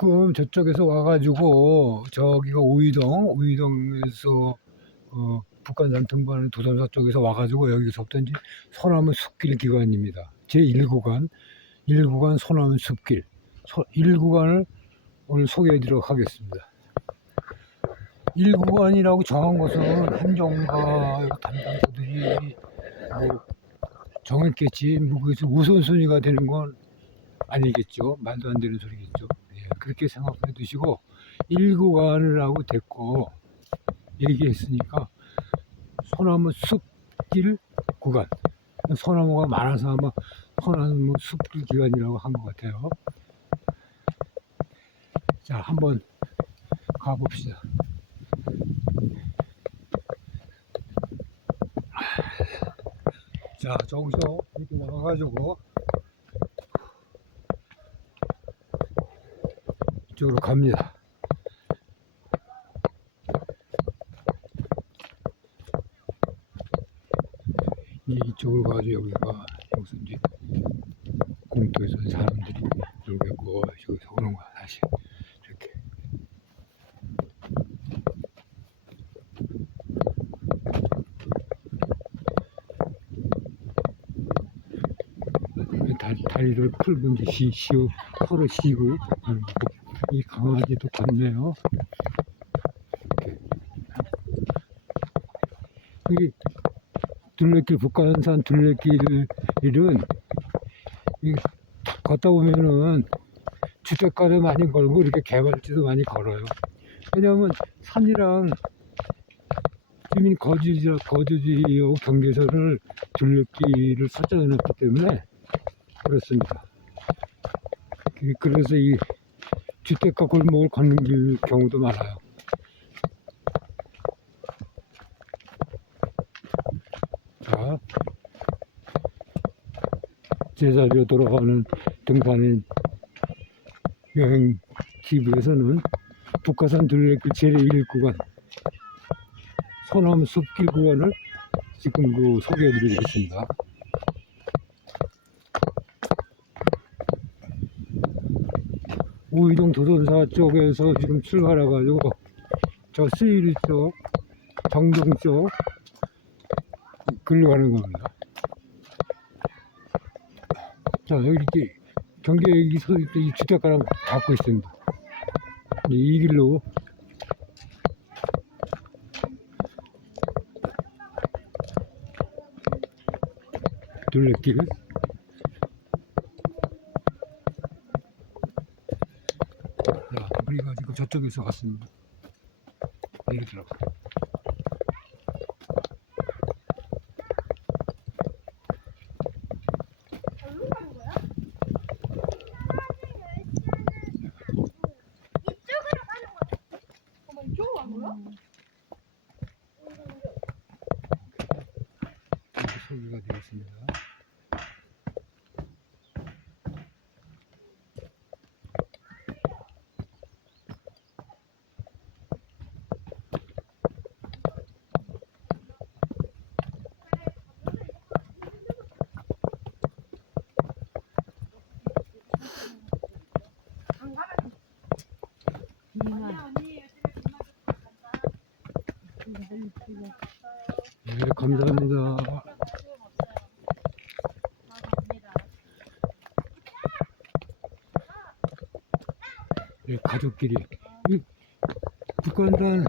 지금 저쪽에서 와가지고 저기가 오이동에서 북한산 등반하는 도선사 쪽에서 와가지고 여기서부터 이제 소나무 숲길 기관입니다. 제1구간 1구간 소나무 숲길 1구간을 오늘 소개해드리도록 하겠습니다. 1구간이라고 정한 것은 행정가 담당자들이 정했겠지, 거기서 우선순위가 되는 건 아니겠죠. 말도 안 되는 소리겠죠. 예, 그렇게 생각해 두시고 1구간을 하고 됐고 얘기했으니까 소나무 숲길 구간, 소나무가 많아서 아마 소나무 숲길 기간이라고 한 것 같아요. 자, 한번 가봅시다. 자, 저기서 이렇게 나와가지고 이쪽으로 갑니다. 이쪽으로 가서 여기서 이제 공터에서 사람들이 놀겠고, 저기서 오는 거야, 다시. 이렇게. 다리를 풀고 이제 서로 쉬고, 이 강아지도 걷네요. 이렇게. 둘레길, 북한산 둘레길은 걷다 보면은 주택가도 많이 걸고 이렇게 개발지도 많이 걸어요. 왜냐하면 산이랑 주민 거주지하고 경계선을 둘레길을 설정해 놨기 때문에 그렇습니다. 그래서 이 주택가 골목을 걷는 길 경우도 많아요. 자, 제자리로 돌아가는 등산인 여행 TV에서는 북한산 둘레길 제1구간 소나무 숲길 구간을 지금 소개해드리겠습니다. 오이동 도선사 쪽에서 지금 출발해가지고 저 스위리 쪽, 정동 쪽 글로 가는 겁니다. 자, 여기 이렇게 경계에서 이 주택가랑 닿고 있습니다. 이 길로 둘레길. 자, 우리가 지금 저쪽에서 갔습니다. 예를 들어. 소개가 되겠습니다. 네, 감사합니다. 네, 가족끼리. 이 북한산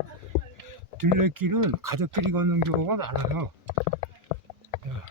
둘레길은 가족끼리 걷는 경우가 많아요. 자,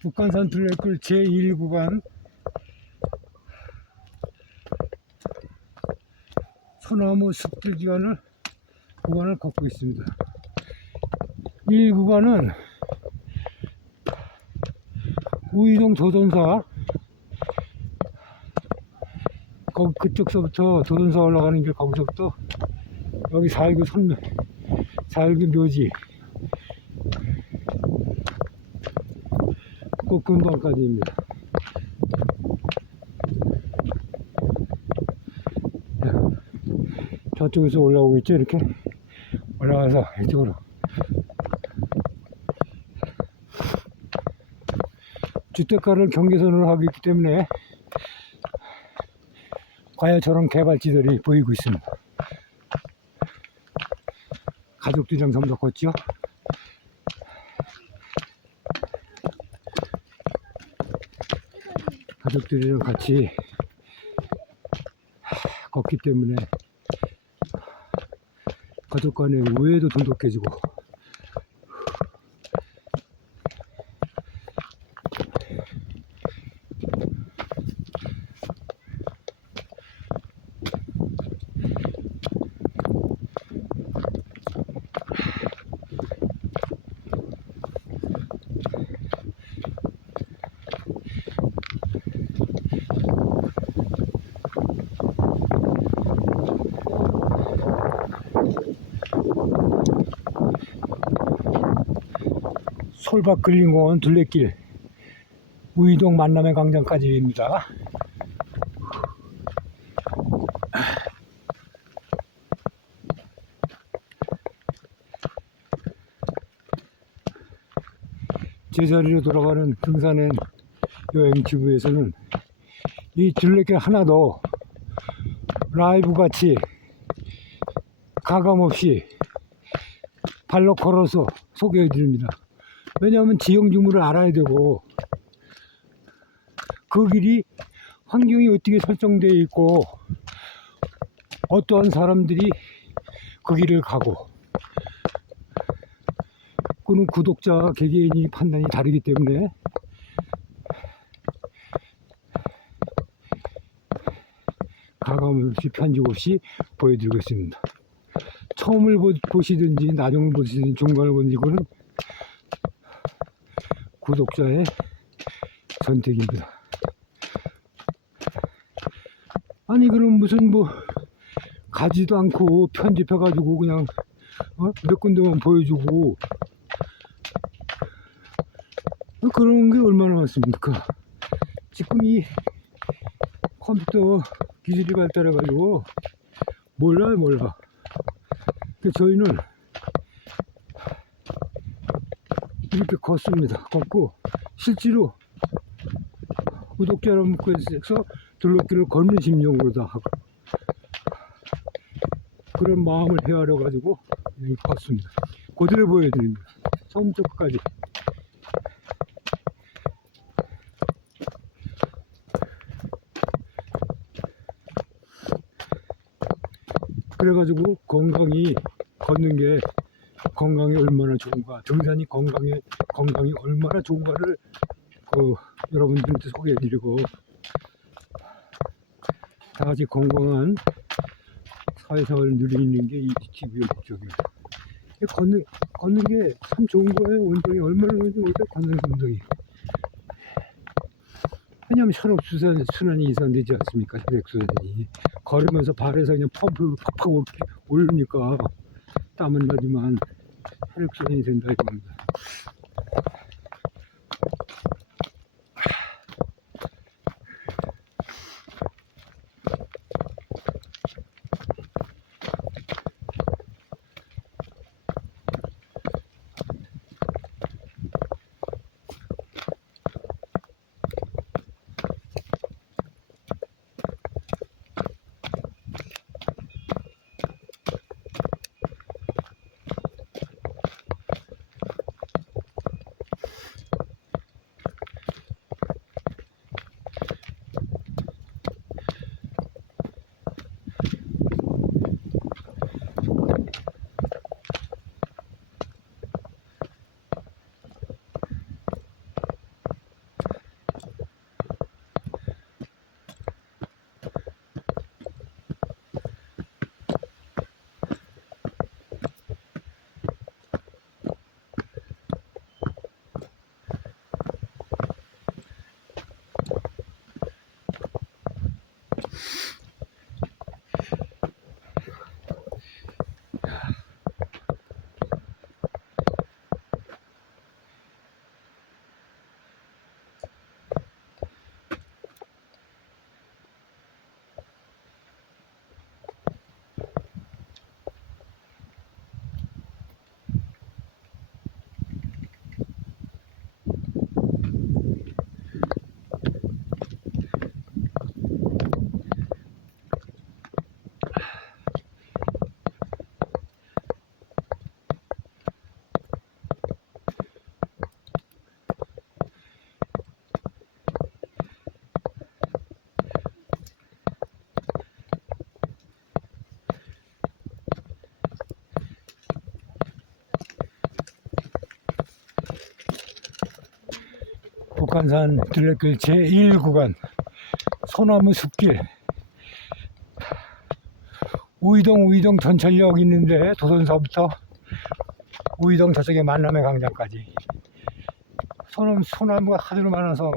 북한산 둘레길 제1구간 소나무 숲길 구간을 걷고 있습니다. 이 구간은 오이동 도선사 그쪽서부터 도선사 올라가는 길, 거기서부터 여기 살구 묘지 꽃금방까지입니다. 저쪽에서 올라오고 있죠. 이렇게 올라가서 이쪽으로 주택가를 경계선으로 하고 있기 때문에 과연 저런 개발지들이 보이고 있습니다. 가족들이랑 전부 다 걷죠. 가족들이랑 같이 걷기 때문에 가족 간의 우애도 돈독해지고 솔밭 근린공원 둘레길 우이동 만남의 광장까지입니다. 제자리로 돌아가는 등산행 여행지구에서는 이 둘레길 하나도 라이브 같이 가감없이 발로 걸어서 소개해 드립니다. 왜냐하면 지형 유무를 알아야 되고 그 길이 환경이 어떻게 설정되어 있고 어떠한 사람들이 그 길을 가고 그는 구독자 개개인이 판단이 다르기 때문에 가감없이 편집 없이 보여드리고 있습니다. 처음을 보시든지 나중을 보시든지 중간을 보든지 그는 구독자의 선택입니다. 아니 그럼 무슨 뭐 가지도 않고 편집해 가지고 그냥 몇 군데만 보여주고 그런 게 얼마나 많습니까? 지금 이 컴퓨터 기술이 발달해 가지고 몰라. 저희는 이렇게 걷습니다. 걷고 실제로 구독자 여러분께서 둘레길을 걷는 심정으로 다 하고 그런 마음을 헤아려 가지고 걷습니다. 그대로 보여드립니다. 처음부터 끝까지. 그래가지고 건강히 걷는 게 건강에 얼마나 좋은가, 등산이 건강에 얼마나 좋은가를 여러분들한테 소개해드리고 다 같이 건강한 사회생활을 누리는 게 이 TV의 목적입니다. 걷는 게 참 좋은 거예요. 운동이 얼마나 좋은지 모르겠어요. 걷는 운동이. 왜냐하면 혈액순환이 이상되지 않습니까? 혈액순환이. 걸으면서 발에서 그냥 펌프를 팍팍 올리니까 땀은 나지만 혈액순환이 된다 이겁니다. 북한산 둘레길 제1구간 소나무 숲길 우이동 전철역 있는데 도선서부터 우이동 저쪽에 만남의 광장까지 소나무가 하도 많아서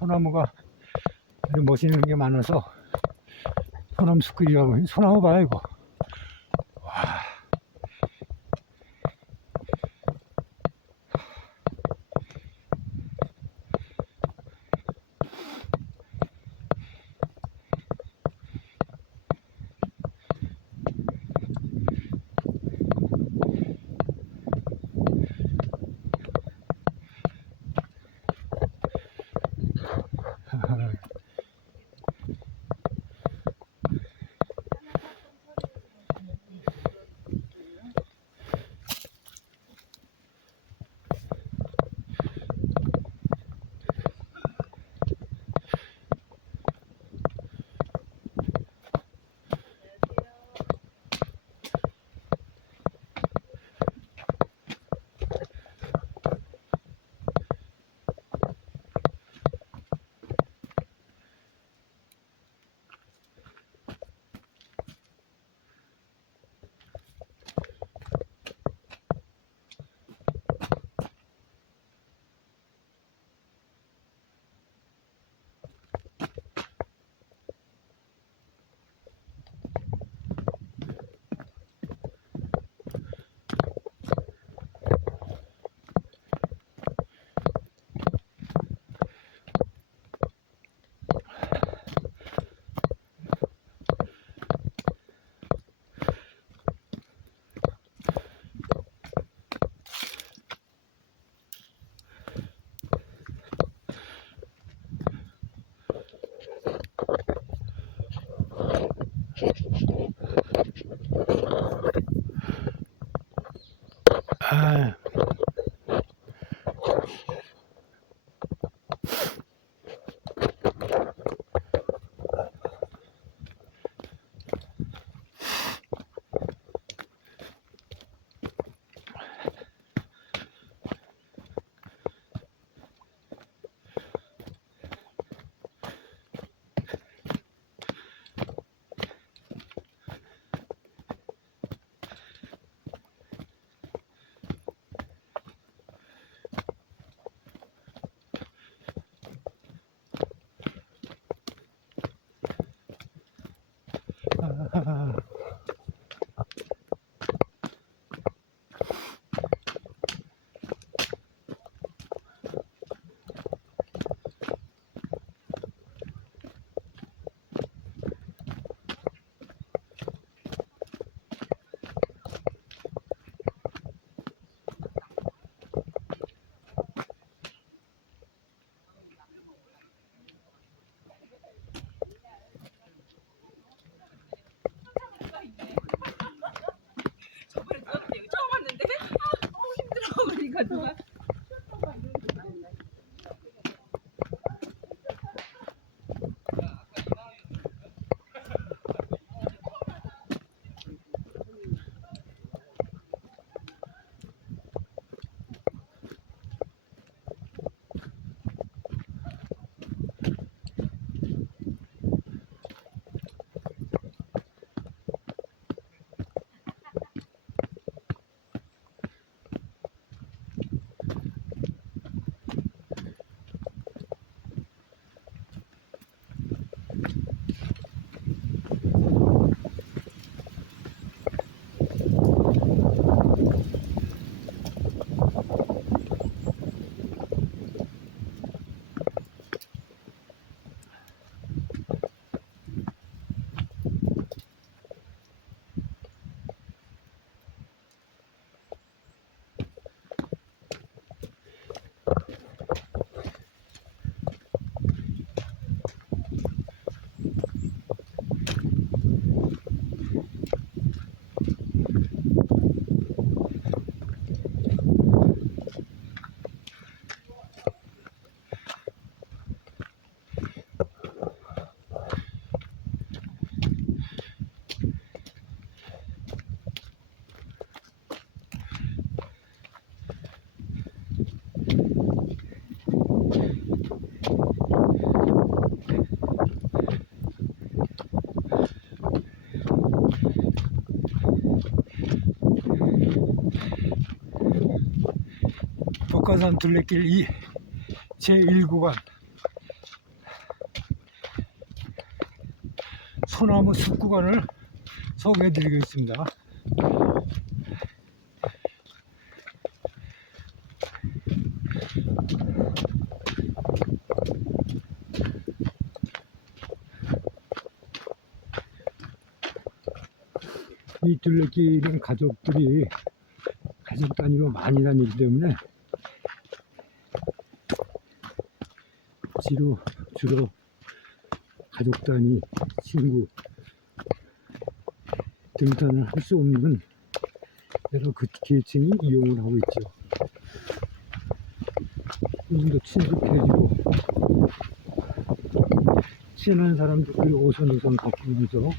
소나무가 멋있는 게 많아서 소나무 숲길이라고. 소나무 봐요 이거. 와. 아, 저번에 누가 여기 처음 왔는데 너무 힘들어 그러니까 누가 북한산 둘레길 제1구간 소나무 숲구간을 소개해드리겠습니다. 이 둘레길은 가족 단위로 많이 다니기 때문에 주로 가족 단위, 친구 등산을 할 수 없는 여러 그 계층이 이용을 하고 있죠. 좀 더 친숙해지고 친한 사람들끼리 오손도손 바꾸면서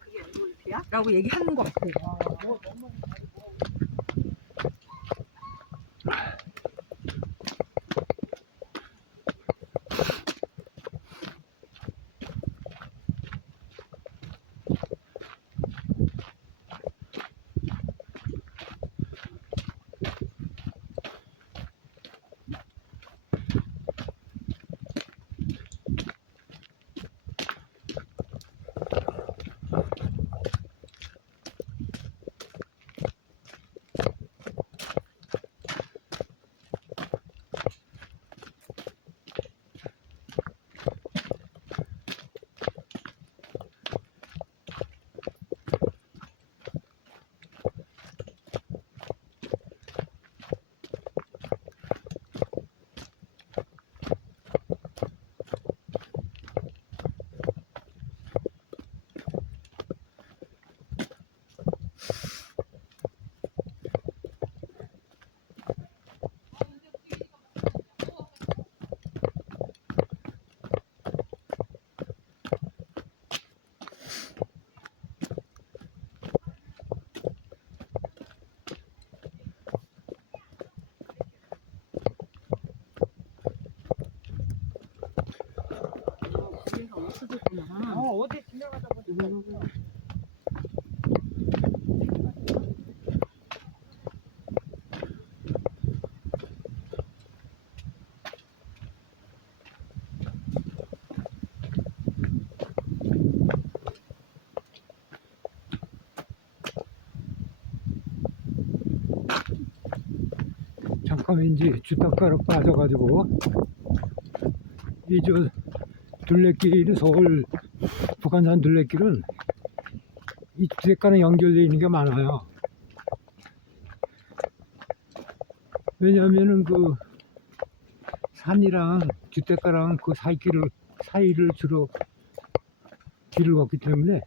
그게 엔돌피야? 라고 얘기하는 것 같아. 어디 지나가다 보니까. 잠깐 이제 주택가로 빠져가지고 이 저 둘레길은 서울 북한산 둘레길은 이 주택가랑 연결되어 있는 게 많아요. 왜냐하면은 그 산이랑 주택가랑 그 사이를 주로 길을 걷기 때문에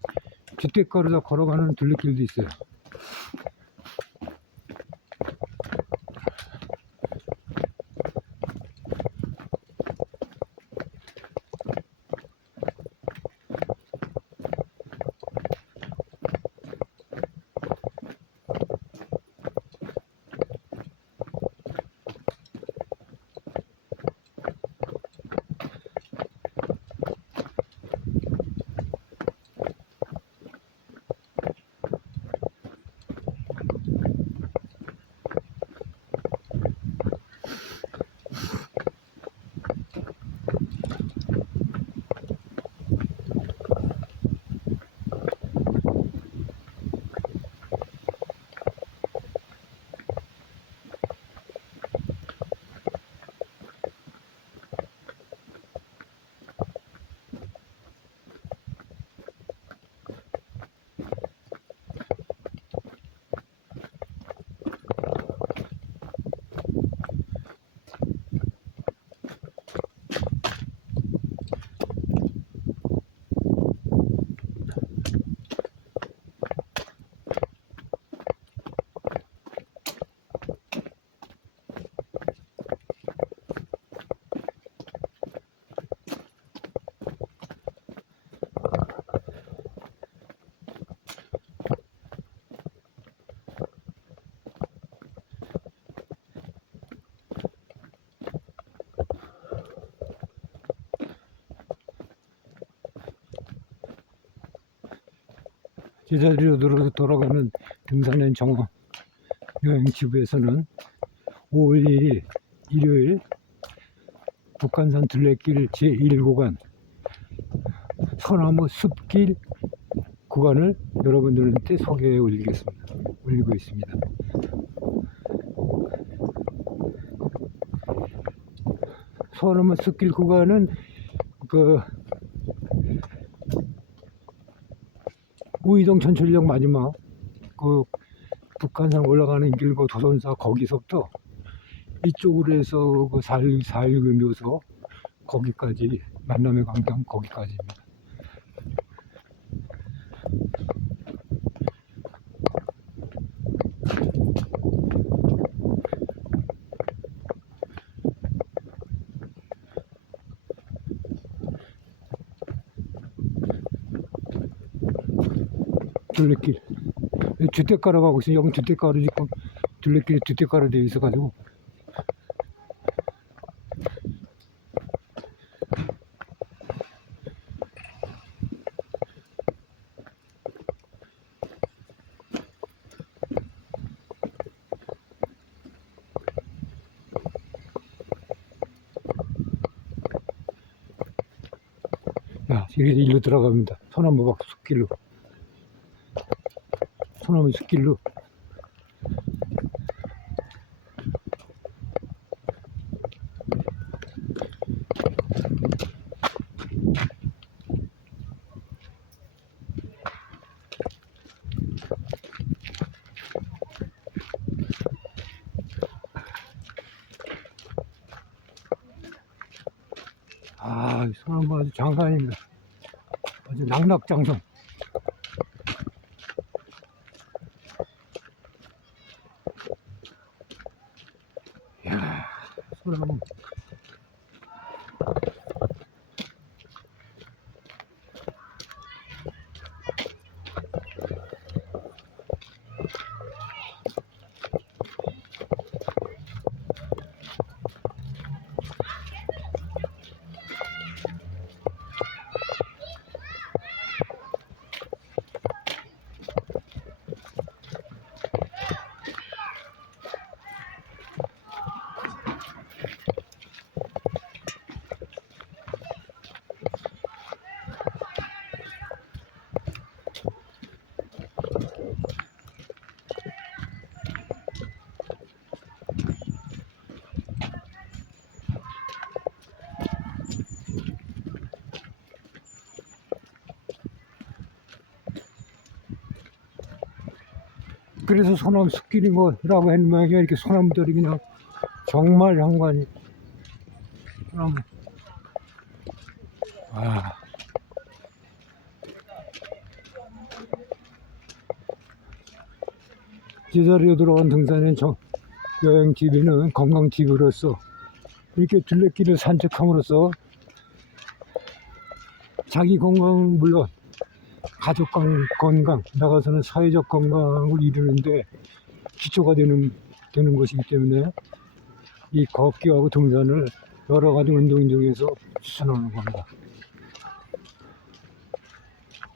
주택가로 다 걸어가는 둘레길도 있어요. 제자리로 돌아가는 등산의 정화 여행지부에서는 5월 1일 일요일 북한산 둘레길 제1구간 소나무 숲길 구간을 여러분들한테 소개해 올리고 있습니다. 소나무 숲길 구간은 그 우이동 천철역 마지막 그 북한산 올라가는 길고 도선사 거기서부터 이쪽으로 해서 그 4.19 묘소 거기까지 만남의 광장 거기까지입니다. 둘레길 주택가로 가고 있어요. 여기 주택가로 지금 둘레길이 주택가로 되어 있어가지고 이렇게 일로 들어갑니다. 소나무박 숲길로 소나무 숲길로 소나무 아주 장관입니다. 아주 낙낙장성. 이야, 소나무. 그래서 소나무 숲길인 거라고 했는 모양이야. 이렇게 소나무들이 그냥 정말 장관이 소나무. 제자리로 들어온 등산의 여행지비는 관광지부로서 이렇게 둘레길을 산책함으로써 자기 건강은 물론 가족 건강, 나가서는 사회적 건강을 이루는데 기초가 되는 것이기 때문에 이 걷기하고 등산을 여러 가지 운동 중에서 추천하는 겁니다.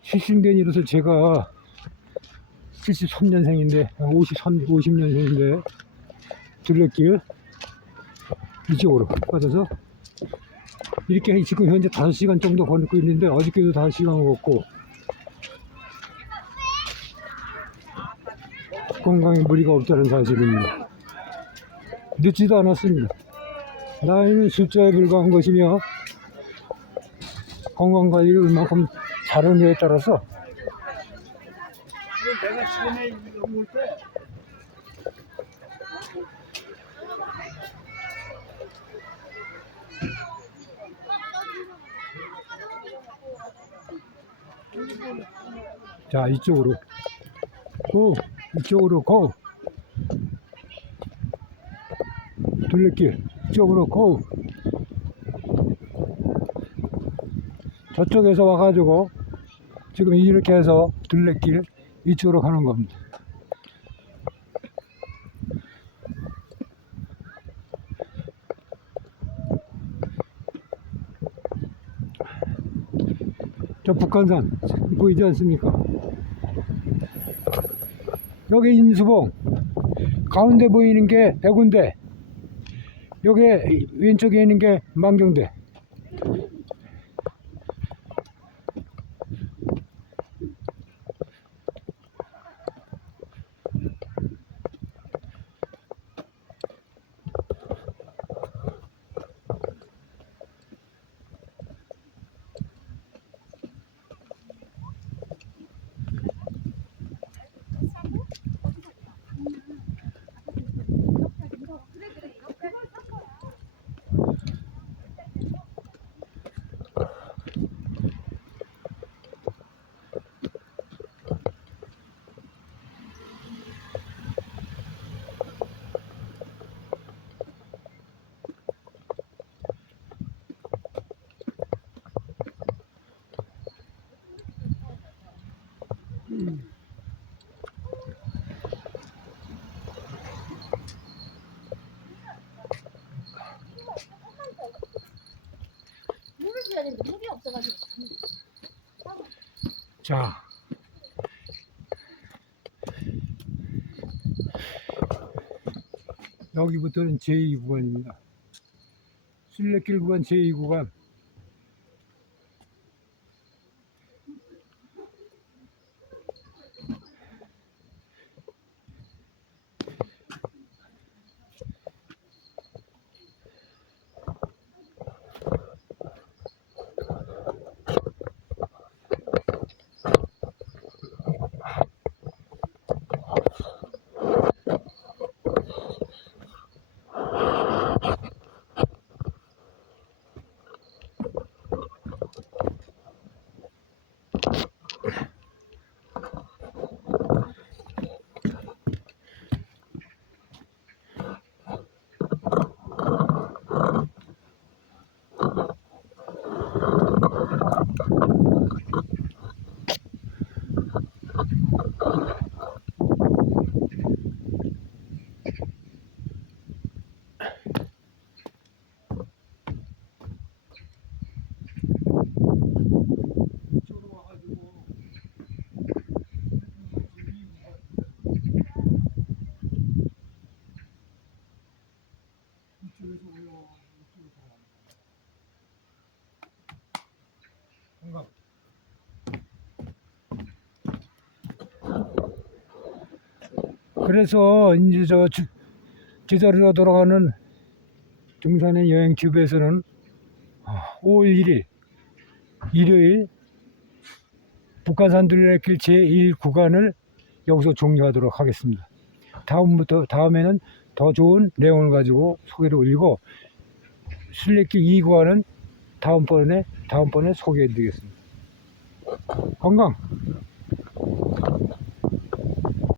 실신된 제가 73년생인데 50년생인데 둘레길 이쪽으로 빠져서 이렇게 지금 현재 5시간 정도 걷고 있는데 어저께도 5시간 걷고 건강에 무리가 없다는 사실입니다. 늦지도 않았습니다. 나이는 숫자에 불과한 것이며 건강관리를 얼마큼 잘하느냐에 따라서 내가 시간에 올 때. 자, 이쪽으로 고 둘레길 이쪽으로 고. 저쪽에서 와가지고 지금 이렇게 해서 둘레길 이쪽으로 가는 겁니다. 저 북한산 보이지 않습니까? 여기 인수봉, 가운데 보이는 게 백운대, 여기 왼쪽에 있는 게 만경대. 물을 줘야 되는데 물이 없어가지고. 자, 여기부터는 제2구간입니다. 순례길 구간 제2구간. 그래서 이제 저 제자리로 돌아가는 등산의 여행 튜브에서는 5월 1일 일요일 북한산 둘레길 제1구간을 여기서 종료하도록 하겠습니다. 다음에는 더 좋은 내용을 가지고 소개를 올리고 순례길 2구간은 다음번에 소개해 드리겠습니다. 건강!